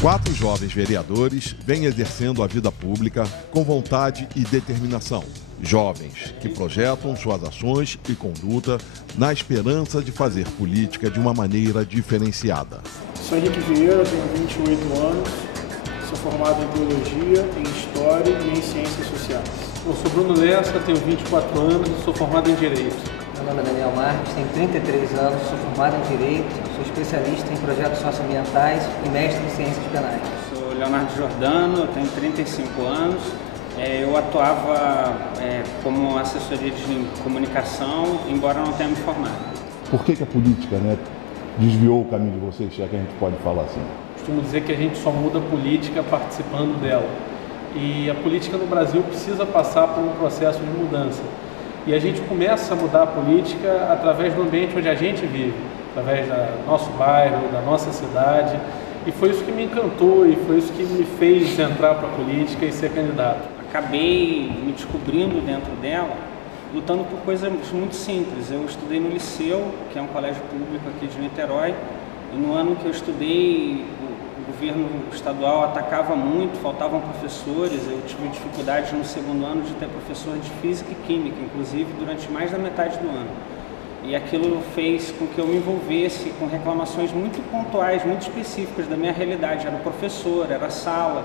4 jovens vereadores vêm exercendo a vida pública com vontade e determinação. Jovens que projetam suas ações e conduta na esperança de fazer política de uma maneira diferenciada. Sou Henrique Vieira, tenho 28 anos, sou formado em Teologia, em História e em Ciências Sociais. Eu sou Bruno Lessa, tenho 24 anos e sou formado em Direito. Meu nome é Daniel Marques, tenho 33 anos, sou formado em Direito, sou especialista em projetos socioambientais e mestre em Ciências Penais. Sou Leonardo Giordano, tenho 35 anos. Eu atuava como assessoria de comunicação, embora não tenha me formado. Por que a política, desviou o caminho de vocês, já que a gente pode falar assim? Costumo dizer que a gente só muda a política participando dela. E a política no Brasil precisa passar por um processo de mudança. E a gente começa a mudar a política através do ambiente onde a gente vive, através do nosso bairro, da nossa cidade. E foi isso que me encantou e foi isso que me fez entrar para a política e ser candidato. Acabei me descobrindo dentro dela, lutando por coisas muito simples. Eu estudei no Liceu, que é um colégio público aqui de Niterói, e no ano que eu estudei, o governo estadual atacava muito, faltavam professores. Eu tive dificuldade no segundo ano de ter professor de Física e Química, inclusive durante mais da metade do ano. E aquilo fez com que eu me envolvesse com reclamações muito pontuais, muito específicas da minha realidade. Era o professor, era a sala,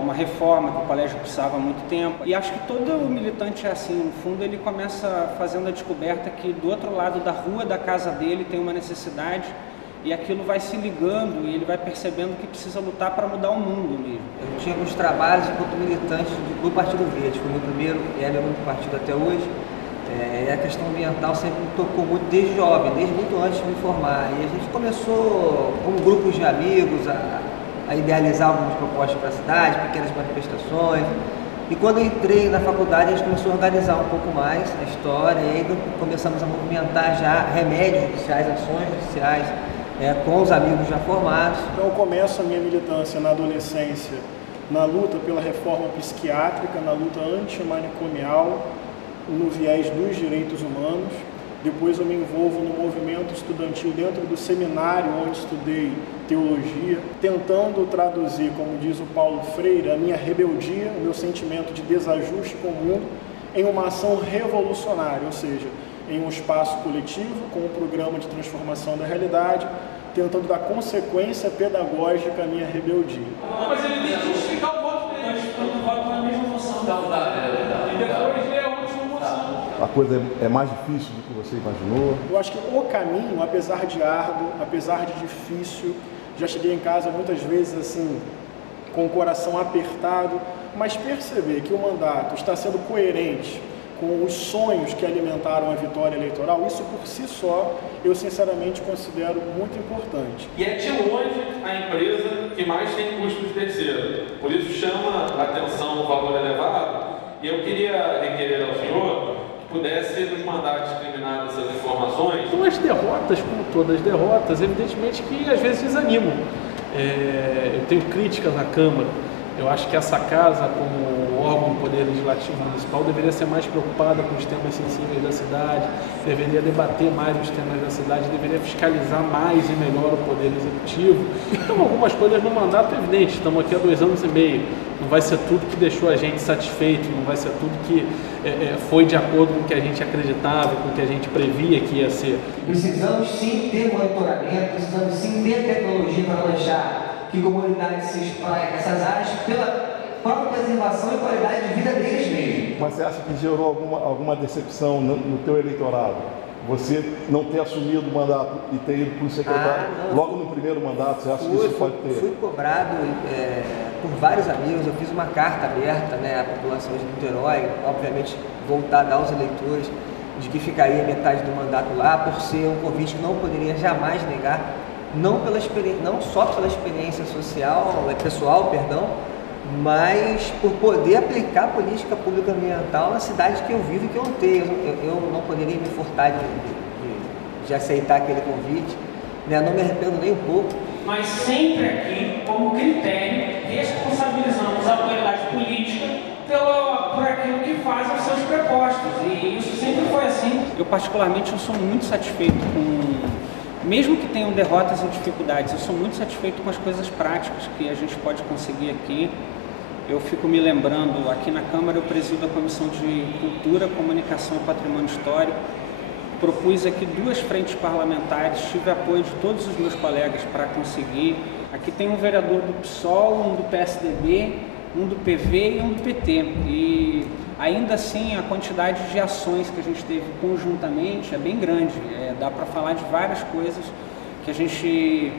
uma reforma que o colégio precisava há muito tempo. E acho que todo militante é assim, no fundo ele começa fazendo a descoberta que do outro lado da rua da casa dele tem uma necessidade e aquilo vai se ligando e ele vai percebendo que precisa lutar para mudar o mundo mesmo. Eu tinha alguns trabalhos enquanto militante do Partido Verde, foi o meu primeiro e é meu único partido até hoje. A questão ambiental sempre me tocou muito desde jovem, desde muito antes de me formar. E a gente começou, como grupos de amigos, a idealizar algumas propostas para a cidade, pequenas manifestações. E quando eu entrei na faculdade, a gente começou a organizar um pouco mais a história, e aí começamos a movimentar já remédios judiciais, ações judiciais, com os amigos já formados. Então eu começo a minha militância na adolescência, na luta pela reforma psiquiátrica, na luta antimanicomial, no viés dos direitos humanos. Depois eu me envolvo no movimento estudantil dentro do seminário onde estudei teologia, tentando traduzir, como diz o Paulo Freire, a minha rebeldia, o meu sentimento de desajuste com o mundo, em uma ação revolucionária, ou seja, em um espaço coletivo, com um programa de transformação da realidade, tentando dar consequência pedagógica à minha rebeldia. Mas ele tem que justificar o voto dele. Está justificando o voto na mesma moção. E depois é a última moção. A coisa é mais difícil do que você imaginou? Eu acho que o caminho, apesar de árduo, apesar de difícil, já cheguei em casa muitas vezes assim, com o coração apertado, mas perceber que o mandato está sendo coerente com os sonhos que alimentaram a vitória eleitoral, isso por si só, eu sinceramente considero muito importante. E é de longe a empresa que mais tem custo de terceiro. Por isso chama a atenção o valor elevado. E eu queria requerer ao senhor que pudesse nos mandar discriminar essas informações. Então as derrotas, como todas as derrotas, evidentemente que às vezes desanimam. Eu tenho críticas à Câmara. Eu acho que essa casa, como órgão do Poder Legislativo Municipal, deveria ser mais preocupada com os temas sensíveis da cidade, deveria debater mais os temas da cidade, deveria fiscalizar mais e melhor o Poder Executivo. Então, algumas coisas no mandato é evidente, estamos aqui há 2 anos e meio, não vai ser tudo que deixou a gente satisfeito, não vai ser tudo que foi de acordo com o que a gente acreditava, com o que a gente previa que ia ser. Precisamos sim ter monitoramento, precisamos sim ter tecnologia para deixar que comunidades se exploram essas áreas pela própria preservação e qualidade de vida deles mesmos. Mas você acha que gerou alguma decepção no teu eleitorado? Você não ter assumido o mandato e ter ido para o secretário logo no primeiro mandato, você acha que isso pode ter? Fui cobrado por vários amigos, eu fiz uma carta aberta à população de Niterói, obviamente voltada aos eleitores, de que ficaria metade do mandato lá, por ser um convite que não poderia jamais negar. Não só pela experiência pessoal, mas por poder aplicar política pública ambiental na cidade que eu vivo e que eu lutei. Eu não poderia me furtar de aceitar aquele convite, não me arrependo nem um pouco. Mas sempre aqui, como critério, responsabilizamos a autoridade política por aquilo que fazem os seus prepostos. E isso sempre foi assim. Eu particularmente sou muito satisfeito com mesmo que tenham derrotas e dificuldades, eu sou muito satisfeito com as coisas práticas que a gente pode conseguir aqui. Eu fico me lembrando, aqui na Câmara eu presido a Comissão de Cultura, Comunicação e Patrimônio Histórico. Propus aqui 2 frentes parlamentares, tive apoio de todos os meus colegas para conseguir. Aqui tem um vereador do PSOL, um do PSDB, um do PV e um do PT. E ainda assim a quantidade de ações que a gente teve conjuntamente é bem grande. Dá para falar de várias coisas que a gente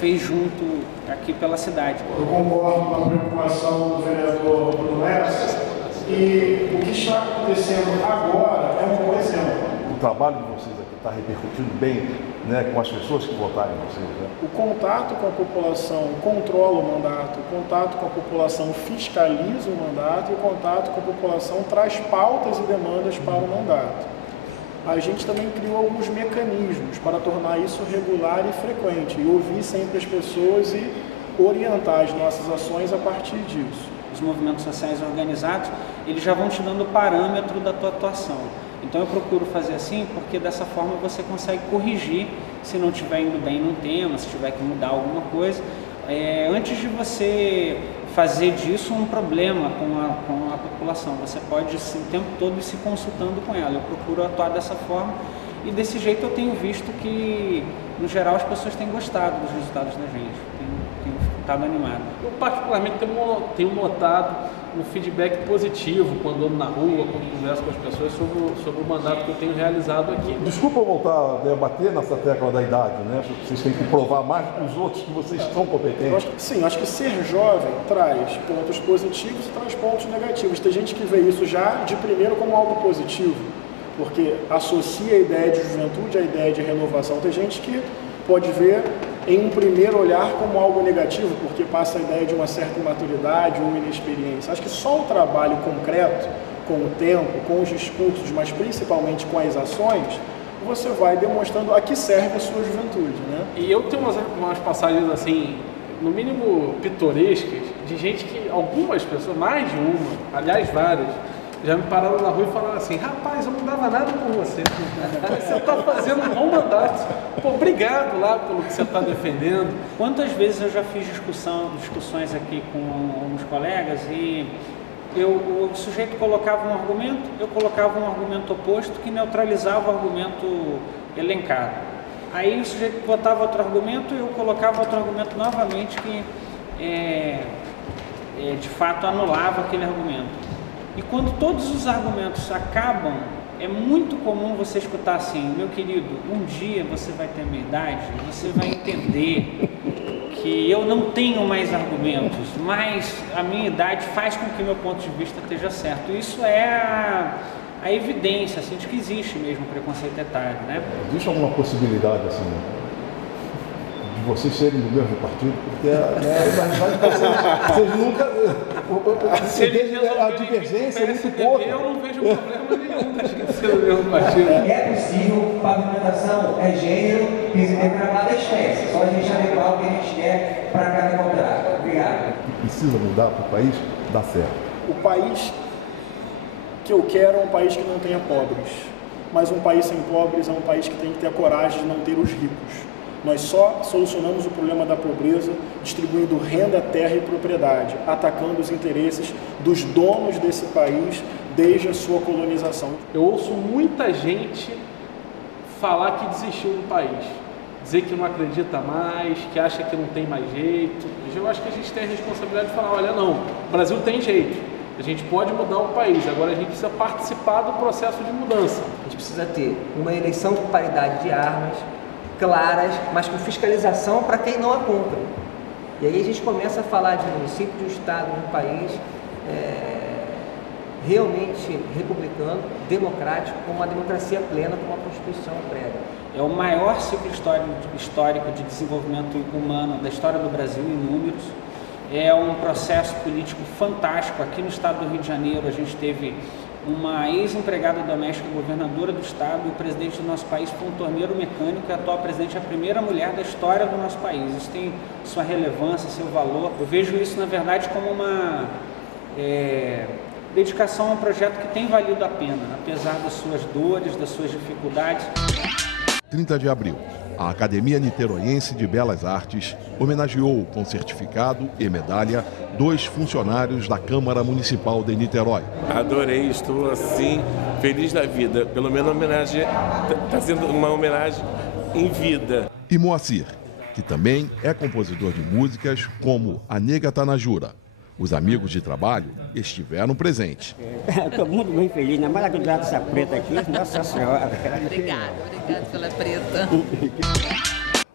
fez junto aqui pela cidade. Eu concordo com a preocupação do vereador Bruno Lessa, e o que está acontecendo agora é um bom exemplo. O trabalho de vocês aqui está repercutindo bem, né, com as pessoas que votaram em vocês, né? O contato com a população controla o mandato, o contato com a população fiscaliza o mandato e o contato com a população traz pautas e demandas para o mandato. A gente também criou alguns mecanismos para tornar isso regular e frequente, e ouvir sempre as pessoas e orientar as nossas ações a partir disso. Os movimentos sociais organizados, eles já vão te dando o parâmetro da tua atuação. Então eu procuro fazer assim, porque dessa forma você consegue corrigir se não estiver indo bem num tema, se tiver que mudar alguma coisa, antes de você fazer disso um problema com a população. Você pode o tempo todo ir se consultando com ela. Eu procuro atuar dessa forma e desse jeito eu tenho visto que, no geral, as pessoas têm gostado dos resultados da gente, têm ficado animado. Eu particularmente tenho notado um feedback positivo quando ando na rua, quando converso com as pessoas sobre o mandato que eu tenho realizado aqui. Desculpa eu voltar a debater nessa tecla da idade, né? Vocês têm que provar mais para os outros que vocês são competentes. Acho que ser jovem traz pontos positivos e traz pontos negativos. Tem gente que vê isso já de primeiro como algo positivo, porque associa a ideia de juventude à ideia de renovação. Tem gente que pode ver em um primeiro olhar como algo negativo, porque passa a ideia de uma certa imaturidade ou inexperiência. Acho que só o trabalho concreto, com o tempo, com os discursos, mas principalmente com as ações, você vai demonstrando a que serve a sua juventude, né? E eu tenho umas passagens assim, no mínimo pitorescas, de gente que, algumas pessoas, mais de uma, aliás várias, já me pararam na rua e falaram assim: rapaz, eu não dava nada por você. Você está fazendo um bom mandato. Pô, obrigado lá pelo que você está defendendo. Quantas vezes eu já fiz discussões aqui com alguns colegas e o sujeito colocava um argumento, eu colocava um argumento oposto que neutralizava o argumento elencado. Aí o sujeito botava outro argumento e eu colocava outro argumento novamente que de fato anulava aquele argumento. E quando todos os argumentos acabam, é muito comum você escutar assim: meu querido, um dia você vai ter a minha idade, você vai entender que eu não tenho mais argumentos, mas a minha idade faz com que meu ponto de vista esteja certo. Isso é a evidência assim, de que existe mesmo preconceito etário, né? Existe alguma possibilidade assim de vocês serem do mesmo partido? Porque na verdade vocês nunca... A divergência é muito pouca. Eu não vejo problema nenhum da gente ser do mesmo partido. É possível, pavimentação é gênero e gramado é espécie. Só a gente adequar o que a gente quer para cada contrato. Obrigado. Precisa mudar para o país dar certo. O país que eu quero é um país que não tenha pobres. Mas um país sem pobres é um país que tem que ter a coragem de não ter os ricos. Nós só solucionamos o problema da pobreza distribuindo renda, terra e propriedade, atacando os interesses dos donos desse país desde a sua colonização. Eu ouço muita gente falar que desistiu do país, dizer que não acredita mais, que acha que não tem mais jeito. Eu acho que a gente tem a responsabilidade de falar: olha, não, o Brasil tem jeito, a gente pode mudar o país, agora a gente precisa participar do processo de mudança. A gente precisa ter uma eleição com paridade de armas, claras, mas com fiscalização para quem não a cumpre. E aí a gente começa a falar de município, de um estado, de um país realmente republicano, democrático, com uma democracia plena, com uma Constituição prega. É o maior ciclo histórico de desenvolvimento humano da história do Brasil em números. É um processo político fantástico. Aqui no estado do Rio de Janeiro a gente teve uma ex-empregada doméstica governadora do estado, e o presidente do nosso país foi um torneiro mecânico, e a atual presidente é a primeira mulher da história do nosso país. Isso tem sua relevância, seu valor. Eu vejo isso, na verdade, como uma dedicação a um projeto que tem valido a pena, apesar das suas dores, das suas dificuldades. 30 de abril, a Academia Niteroense de Belas Artes homenageou com certificado e medalha 2 funcionários da Câmara Municipal de Niterói. Adorei, estou assim, feliz da vida. Pelo menos a homenagem está sendo uma homenagem em vida. E Moacir, que também é compositor de músicas como A Nega Tá na Jura. Os amigos de trabalho estiveram presentes. Estou muito bem feliz, ainda mais com essa preta aqui, Nossa Senhora. Obrigada pela preta.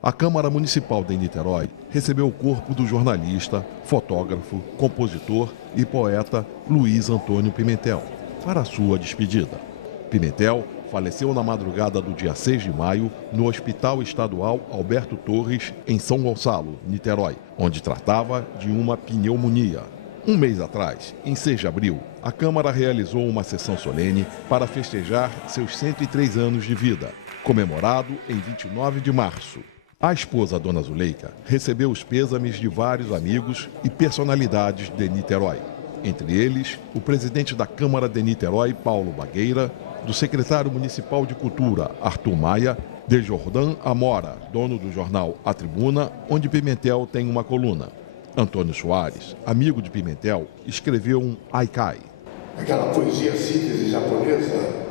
A Câmara Municipal de Niterói recebeu o corpo do jornalista, fotógrafo, compositor e poeta Luiz Antônio Pimentel para a sua despedida. Pimentel faleceu na madrugada do dia 6 de maio no Hospital Estadual Alberto Torres, em São Gonçalo, Niterói, onde tratava de uma pneumonia. Um mês atrás, em 6 de abril, a Câmara realizou uma sessão solene para festejar seus 103 anos de vida, comemorado em 29 de março. A esposa, Dona Zuleika, recebeu os pêsames de vários amigos e personalidades de Niterói. Entre eles, o presidente da Câmara de Niterói, Paulo Bagueira, do secretário municipal de Cultura, Arthur Maia, de Jordan Amora, dono do jornal A Tribuna, onde Pimentel tem uma coluna. Antônio Soares, amigo de Pimentel, escreveu um haikai. Aquela poesia síntese japonesa,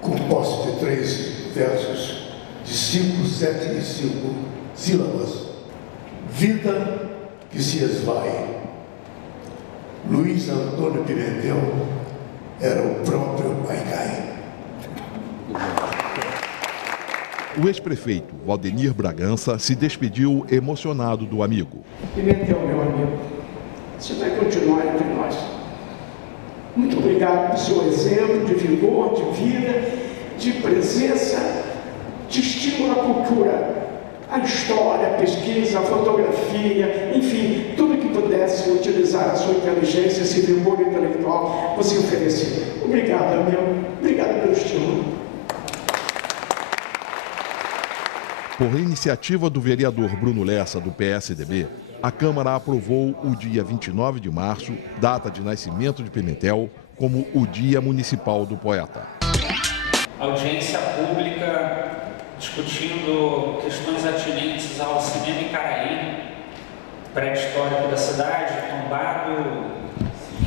composta de 3 versos de 5, 7 e 5 sílabas. Vida que se esvai. Luiz Antônio Pimentel era o próprio haikai. O ex-prefeito Valdenir Bragança se despediu emocionado do amigo. Pimentel, meu amigo, você vai continuar entre nós. Muito obrigado pelo seu exemplo de vigor, de vida, de presença, de estímulo à cultura, à história, à pesquisa, à fotografia, enfim, tudo que pudesse utilizar a sua inteligência, esse vigor intelectual, você oferecia. Obrigado, amigo. Obrigado pelo estímulo. Por iniciativa do vereador Bruno Lessa, do PSDB, a Câmara aprovou o dia 29 de março, data de nascimento de Pimentel, como o Dia Municipal do Poeta. Audiência pública discutindo questões atinentes ao cinema Icaraí, pré-histórico da cidade, tombado,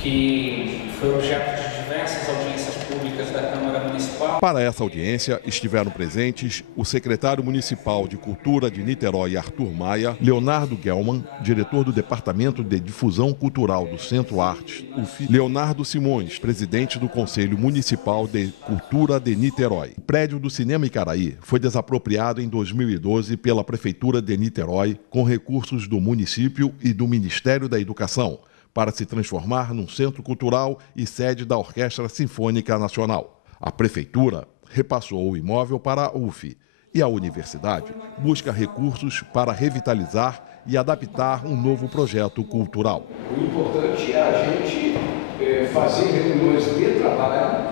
que foi objeto de diversas audiências públicas da Câmara Municipal. Para essa audiência estiveram presentes o secretário municipal de Cultura de Niterói, Arthur Maia, Leonardo Gelman, diretor do Departamento de Difusão Cultural do Centro Artes, UF, Leonardo Simões, presidente do Conselho Municipal de Cultura de Niterói. O prédio do Cinema Icaraí foi desapropriado em 2012 pela Prefeitura de Niterói com recursos do município e do Ministério da Educação, para se transformar num centro cultural e sede da Orquestra Sinfônica Nacional. A Prefeitura repassou o imóvel para a UF e a Universidade busca recursos para revitalizar e adaptar um novo projeto cultural. O importante é a gente fazer reuniões de trabalho,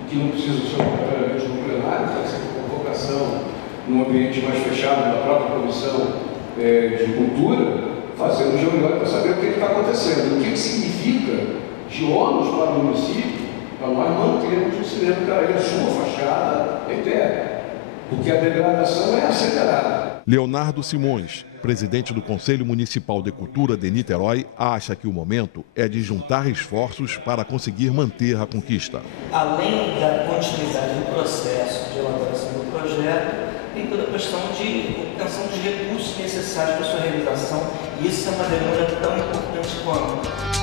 e que não precisa ser obrigatoriamente no plenário, pode ser por convocação num ambiente mais fechado da própria Comissão de Cultura, fazendo reuniões para saber o que está acontecendo, o que significa de ônus para o município, para nós mantermos o cinema Icaraí, a sua fachada eterna, porque a degradação é acelerada. Leonardo Simões, presidente do Conselho Municipal de Cultura de Niterói, acha que o momento é de juntar esforços para conseguir manter a conquista. Além da continuidade do processo de elaboração do projeto, tem toda a questão de obtenção dos recursos necessários para a sua realização, e isso é uma demanda tão importante quanto.